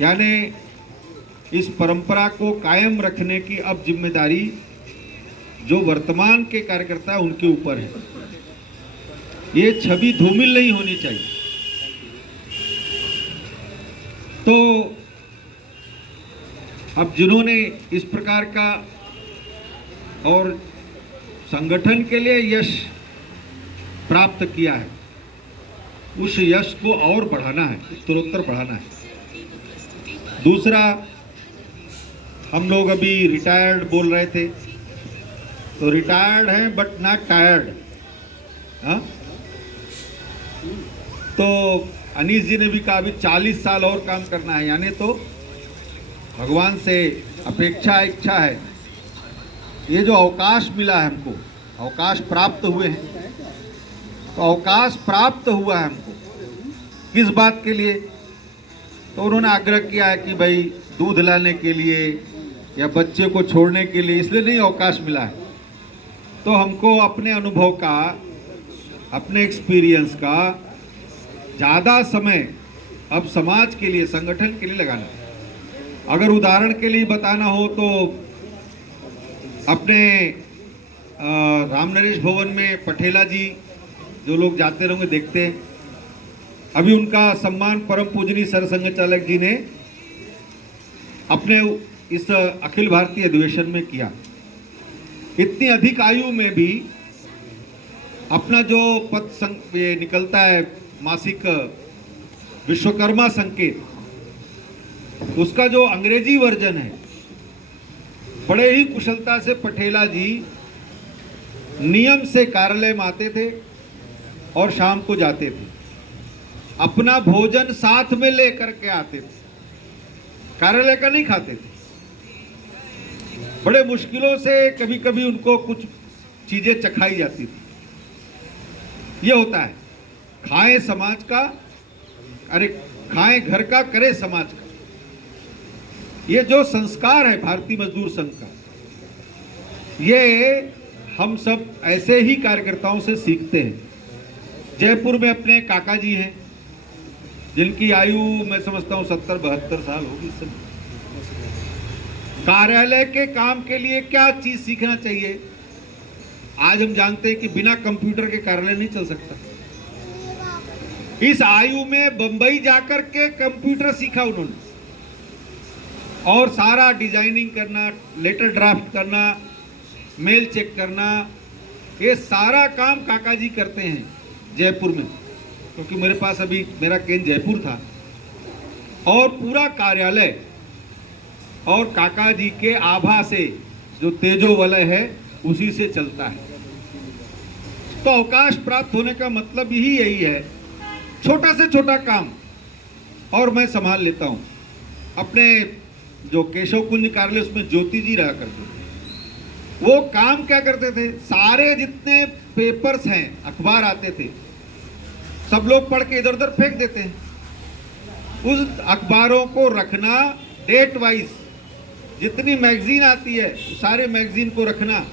यानी इस परंपरा को कायम रखने की अब जिम्मेदारी जो वर्तमान के कार्यकर्ता हैं उनके ऊपर है। ये छवि धूमिल नहीं होनी चाहिए। तो अब जिन्होंने इस प्रकार का और संगठन के लिए यश प्राप्त किया है, उस यश को और बढ़ाना है, उत्तरोत्तर बढ़ाना है। दूसरा, हम लोग अभी रिटायर्ड बोल रहे थे, तो रिटायर्ड हैं बट नॉट टायर्ड। हाँ, तो अनीस जी ने भी कहा अभी 40 साल और काम करना है, यानी तो भगवान से अपेक्षा इच्छा है। ये जो अवकाश मिला है हमको, अवकाश प्राप्त हुए हैं, तो अवकाश प्राप्त हुआ है हमको किस बात के लिए? तो उन्होंने आग्रह किया है कि भाई दूध लाने के लिए या बच्चे को छोड़ने के लिए, इसलिए नहीं अवकाश मिला है। तो हमको अपने अनुभव का, अपने एक्सपीरियंस का ज़्यादा समय अब समाज के लिए, संगठन के लिए लगाना है। अगर उदाहरण के लिए बताना हो तो अपने रामनरेश भवन में पटेला जी, जो लोग जाते रहेंगे देखते हैं, अभी उनका सम्मान परम पूजनीय सरसंघ चालक जी ने अपने इस अखिल भारतीय अधिवेशन में किया। इतनी अधिक आयु में भी अपना जो ये निकलता है मासिक विश्वकर्मा संकेत, उसका जो अंग्रेजी वर्जन है, बड़े ही कुशलता से पटेला जी नियम से कार्यालय में आते थे और शाम को जाते थे। अपना भोजन साथ में लेकर के आते थे, कार्यालय का नहीं खाते थे। बड़े मुश्किलों से कभी कभी उनको कुछ चीजें चखाई जाती थी। ये होता है, खाएं समाज का, अरे खाएं घर का, करे समाज का। ये जो संस्कार है भारतीय मजदूर संघ का, ये हम सब ऐसे ही कार्यकर्ताओं से सीखते हैं। जयपुर में अपने काका जी हैं, जिनकी आयु मैं समझता हूँ 70-72 साल होगी इस समय। कार्यालय के काम के लिए क्या चीज सीखना चाहिए? आज हम जानते हैं कि बिना कंप्यूटर के कार्यालय नहीं चल सकता। इस आयु में बंबई जाकर के कंप्यूटर सीखा उन्होंने, और सारा डिजाइनिंग करना, लेटर ड्राफ्ट करना, मेल चेक करना, ये सारा काम काका जी करते हैं जयपुर में, क्योंकि मेरे पास अभी मेरा केंद्र जयपुर था। और पूरा कार्यालय और काका जी के आभा से जो तेजो वलय है उसी से चलता है। तो अवकाश प्राप्त होने का मतलब ही यही है, छोटा से छोटा काम और मैं संभाल लेता हूँ। अपने जो केशव कुंज कार्यालय, उसमें ज्योति जी रहा करते थे। वो काम क्या करते थे, सारे जितने पेपर्स हैं, अखबार आते थे, सब लोग पढ़ के इधर उधर फेंक देते हैं। उस अखबारों को रखना, डेट वाइज जितनी मैगजीन आती है सारे मैगजीन को रखना,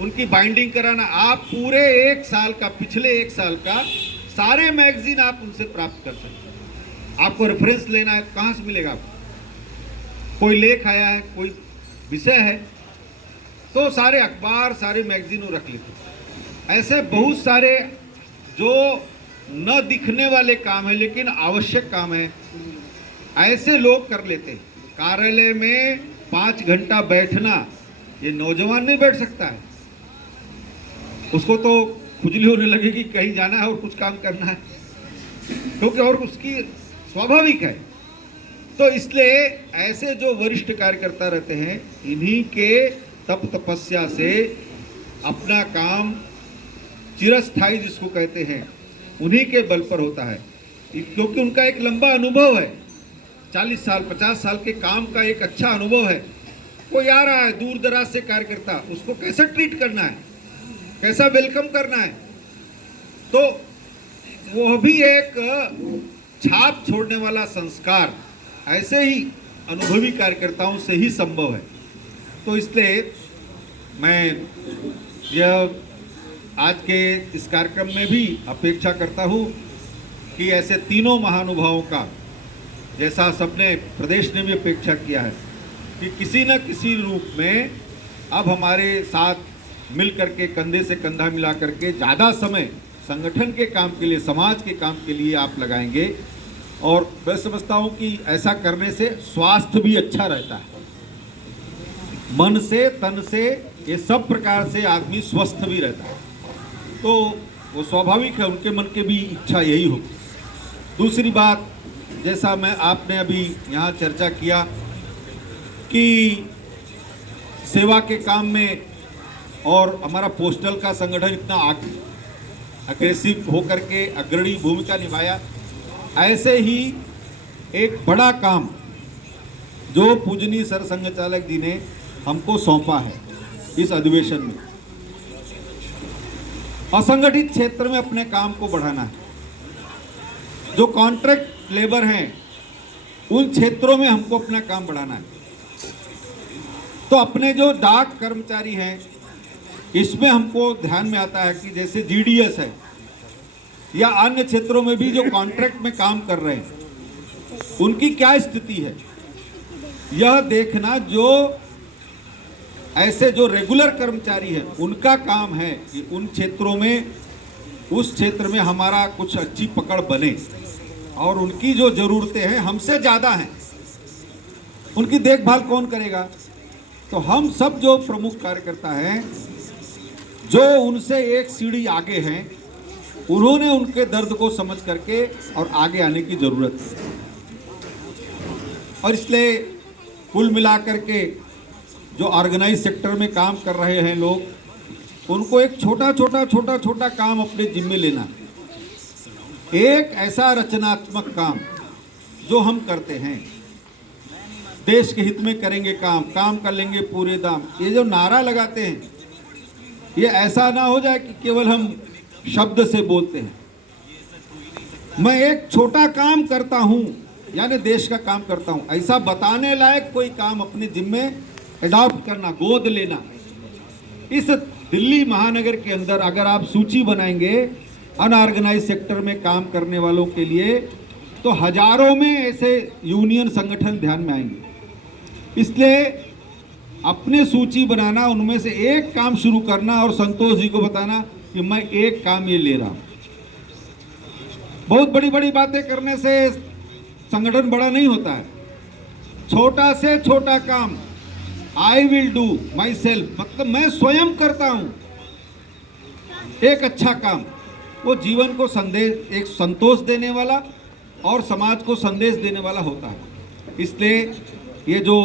उनकी बाइंडिंग कराना। आप पूरे एक साल का, पिछले एक साल का सारे मैगजीन आप उनसे प्राप्त कर सकते हैं। आपको रेफरेंस लेना है, कहाँ से मिलेगा आपको? कोई लेख आया है, कोई विषय है, तो सारे अखबार, सारे मैगजीन वो रख लेते। ऐसे बहुत सारे जो न दिखने वाले काम है लेकिन आवश्यक काम है, ऐसे लोग कर लेते हैं। कार्यालय में 5 घंटा बैठना, ये नौजवान नहीं बैठ सकता है। उसको तो खुजली होने लगेगी, कहीं जाना है और कुछ काम करना है, क्योंकि और उसकी स्वाभाविक है। तो इसलिए ऐसे जो वरिष्ठ कार्यकर्ता रहते हैं, इन्हीं के तप तपस्या से अपना काम चिरस्थायी जिसको कहते हैं, उन्हीं के बल पर होता है, क्योंकि उनका एक लंबा अनुभव है। 40 साल 50 साल के काम का एक अच्छा अनुभव है। कोई आ रहा है दूर दराज से कार्यकर्ता, उसको कैसा ट्रीट करना है, कैसा वेलकम करना है, तो वो भी एक छाप छोड़ने वाला संस्कार ऐसे ही अनुभवी कार्यकर्ताओं से ही संभव है। तो इसलिए मैं यह आज के इस कार्यक्रम में भी अपेक्षा करता हूँ कि ऐसे तीनों महानुभावों का जैसा सबने प्रदेश ने भी अपेक्षा किया है कि किसी न किसी रूप में अब हमारे साथ मिल करके कंधे से कंधा मिला करके ज़्यादा समय संगठन के काम के लिए, समाज के काम के लिए आप लगाएंगे। और मैं समझता हूँ कि ऐसा करने से स्वास्थ्य भी अच्छा रहता है, मन से तन से ये सब प्रकार से आदमी स्वस्थ भी रहता है। तो वो स्वाभाविक है, उनके मन के भी इच्छा यही होगी। दूसरी बात, जैसा मैं आपने अभी यहाँ चर्चा किया कि सेवा के काम में और हमारा पोस्टल का संगठन इतना अग्रेसिव होकर के अग्रणी भूमिका निभाया, ऐसे ही एक बड़ा काम जो पूजनीय सरसंघ चालक जी ने हमको सौंपा है इस अधिवेशन में, असंगठित क्षेत्र में अपने काम को बढ़ाना है। जो कॉन्ट्रैक्ट लेबर हैं उन क्षेत्रों में हमको अपना काम बढ़ाना है। तो अपने जो डाक कर्मचारी हैं इसमें हमको ध्यान में आता है कि जैसे जीडीएस है या अन्य क्षेत्रों में भी जो कॉन्ट्रैक्ट में काम कर रहे हैं उनकी क्या स्थिति है, यह देखना। जो ऐसे जो रेगुलर कर्मचारी हैं उनका काम है कि उन क्षेत्रों में, उस क्षेत्र में हमारा कुछ अच्छी पकड़ बने और उनकी जो ज़रूरतें हैं हमसे ज़्यादा हैं, उनकी देखभाल कौन करेगा। तो हम सब जो प्रमुख कार्यकर्ता हैं जो उनसे एक सीढ़ी आगे हैं, उन्होंने उनके दर्द को समझ करके और आगे आने की ज़रूरत है। और इसलिए कुल मिलाकर के जो ऑर्गेनाइज सेक्टर में काम कर रहे हैं लोग, उनको एक छोटा काम अपने जिम्मे लेना, एक ऐसा रचनात्मक काम जो हम करते हैं, देश के हित में करेंगे काम कर लेंगे पूरे दाम, ये जो नारा लगाते हैं ये ऐसा ना हो जाए कि केवल हम शब्द से बोलते हैं। मैं एक छोटा काम करता हूँ यानी देश का काम करता हूँ, ऐसा बताने लायक कोई काम अपने जिम्मे एडॉप्ट करना, गोद लेना। इस दिल्ली महानगर के अंदर अगर आप सूची बनाएंगे अनऑर्गेनाइज सेक्टर में काम करने वालों के लिए, तो हजारों में ऐसे यूनियन संगठन ध्यान में आएंगे। इसलिए अपने सूची बनाना, उनमें से एक काम शुरू करना और संतोष जी को बताना कि मैं एक काम ये ले रहा हूँ। बहुत बड़ी बड़ी बातें करने से संगठन बड़ा नहीं होता है। छोटा से छोटा काम I will do my self, मतलब मैं स्वयं करता हूँ एक अच्छा काम, वो जीवन को संदेश, एक संतोष देने वाला और समाज को संदेश देने वाला होता है। इसलिए ये जो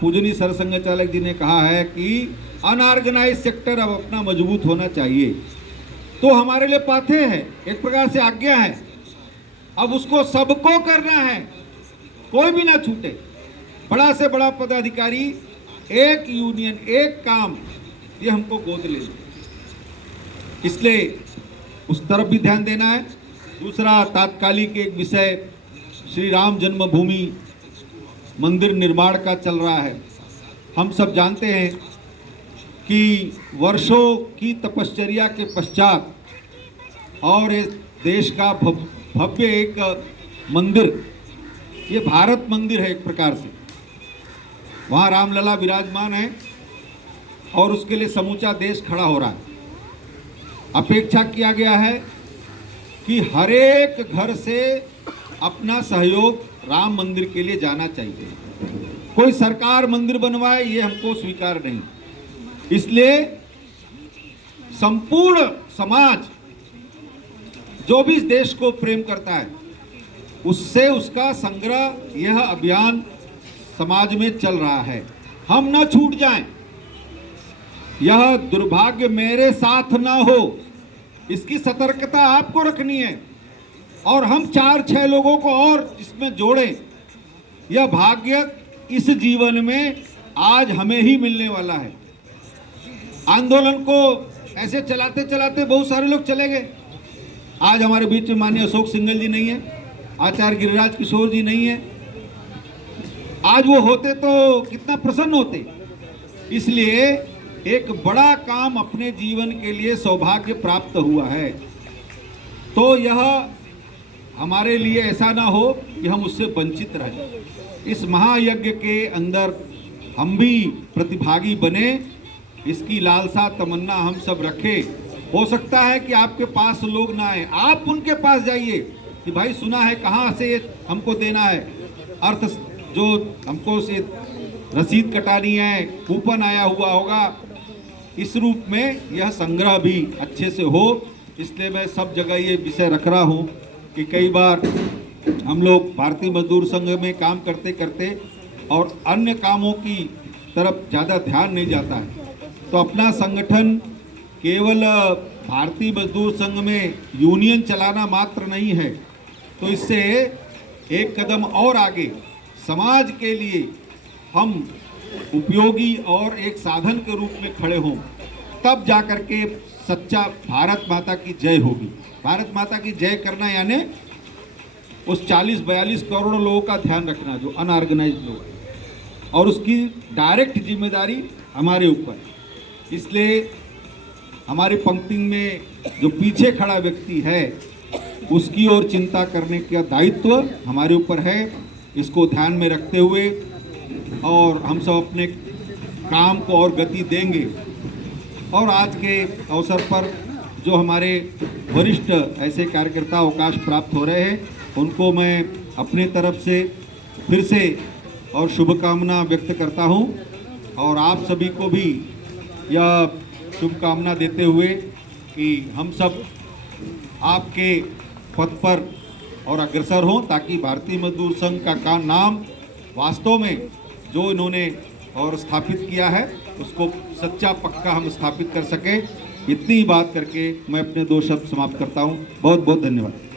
पूजनीय सरसंघ चालक जी ने कहा है कि अनऑर्गेनाइज सेक्टर अब अपना मजबूत होना चाहिए, तो हमारे लिए पाथे है, एक प्रकार से आज्ञा है। अब उसको सबको करना है, कोई भी ना छूटे। बड़ा से बड़ा पदाधिकारी, एक यूनियन, एक काम, ये हमको गोद ले। इसलिए उस तरफ भी ध्यान देना है। दूसरा तात्कालिक एक विषय श्री राम जन्मभूमि मंदिर निर्माण का चल रहा है। हम सब जानते हैं कि वर्षों की तपश्चर्या के पश्चात और इस देश का भव्य एक मंदिर, ये भारत मंदिर है एक प्रकार से, वहाँ रामलला विराजमान है और उसके लिए समूचा देश खड़ा हो रहा है। अपेक्षा किया गया है कि हर एक घर से अपना सहयोग राम मंदिर के लिए जाना चाहिए। कोई सरकार मंदिर बनवाए ये हमको स्वीकार नहीं। इसलिए संपूर्ण समाज जो भी इस देश को प्रेम करता है उससे उसका संग्रह, यह अभियान समाज में चल रहा है। हम न छूट जाएं, यह दुर्भाग्य मेरे साथ ना हो, इसकी सतर्कता आपको रखनी है और हम 4-6 लोगों को और इसमें जोड़ें। यह भाग्य इस जीवन में आज हमें ही मिलने वाला है। आंदोलन को ऐसे चलाते चलाते बहुत सारे लोग चले गए। आज हमारे बीच में माननीय अशोक सिंघल जी नहीं है, आचार्य गिरिराज किशोर जी नहीं है। आज वो होते तो कितना प्रसन्न होते। इसलिए एक बड़ा काम अपने जीवन के लिए सौभाग्य प्राप्त हुआ है, तो यह हमारे लिए ऐसा ना हो कि हम उससे वंचित रहें। इस महायज्ञ के अंदर हम भी प्रतिभागी बने, इसकी लालसा तमन्ना हम सब रखें। हो सकता है कि आपके पास लोग ना आए, आप उनके पास जाइए कि भाई सुना है कहाँ से हमको देना है, अर्थ जो हमको से रसीद कटानी है, कूपन आया हुआ होगा, इस रूप में यह संग्रह भी अच्छे से हो। इसलिए मैं सब जगह ये विषय रख रहा हूँ कि कई बार हम लोग भारतीय मजदूर संघ में काम करते करते और अन्य कामों की तरफ ज़्यादा ध्यान नहीं जाता है। तो अपना संगठन केवल भारतीय मजदूर संघ में यूनियन चलाना मात्र नहीं है, तो इससे एक कदम और आगे समाज के लिए हम उपयोगी और एक साधन के रूप में खड़े हों, तब जाकर के सच्चा भारत माता की जय होगी। भारत माता की जय करना यानी उस 40-42 करोड़ लोगों का ध्यान रखना जो अनऑर्गेनाइज्ड लोग हैं, और उसकी डायरेक्ट जिम्मेदारी हमारे ऊपर है। इसलिए हमारी पंक्ति में जो पीछे खड़ा व्यक्ति है उसकी ओर चिंता करने का दायित्व हमारे ऊपर है। इसको ध्यान में रखते हुए और हम सब अपने काम को और गति देंगे। और आज के अवसर पर जो हमारे वरिष्ठ ऐसे कार्यकर्ता अवकाश प्राप्त हो रहे हैं, उनको मैं अपने तरफ से फिर से और शुभकामना व्यक्त करता हूं, और आप सभी को भी यह शुभकामना देते हुए कि हम सब आपके पथ पर और अग्रसर हों, ताकि भारतीय मजदूर संघ का नाम वास्तव में जो इन्होंने और स्थापित किया है उसको सच्चा पक्का हम स्थापित कर सकें। इतनी बात करके मैं अपने 2 शब्द समाप्त करता हूं। बहुत बहुत धन्यवाद।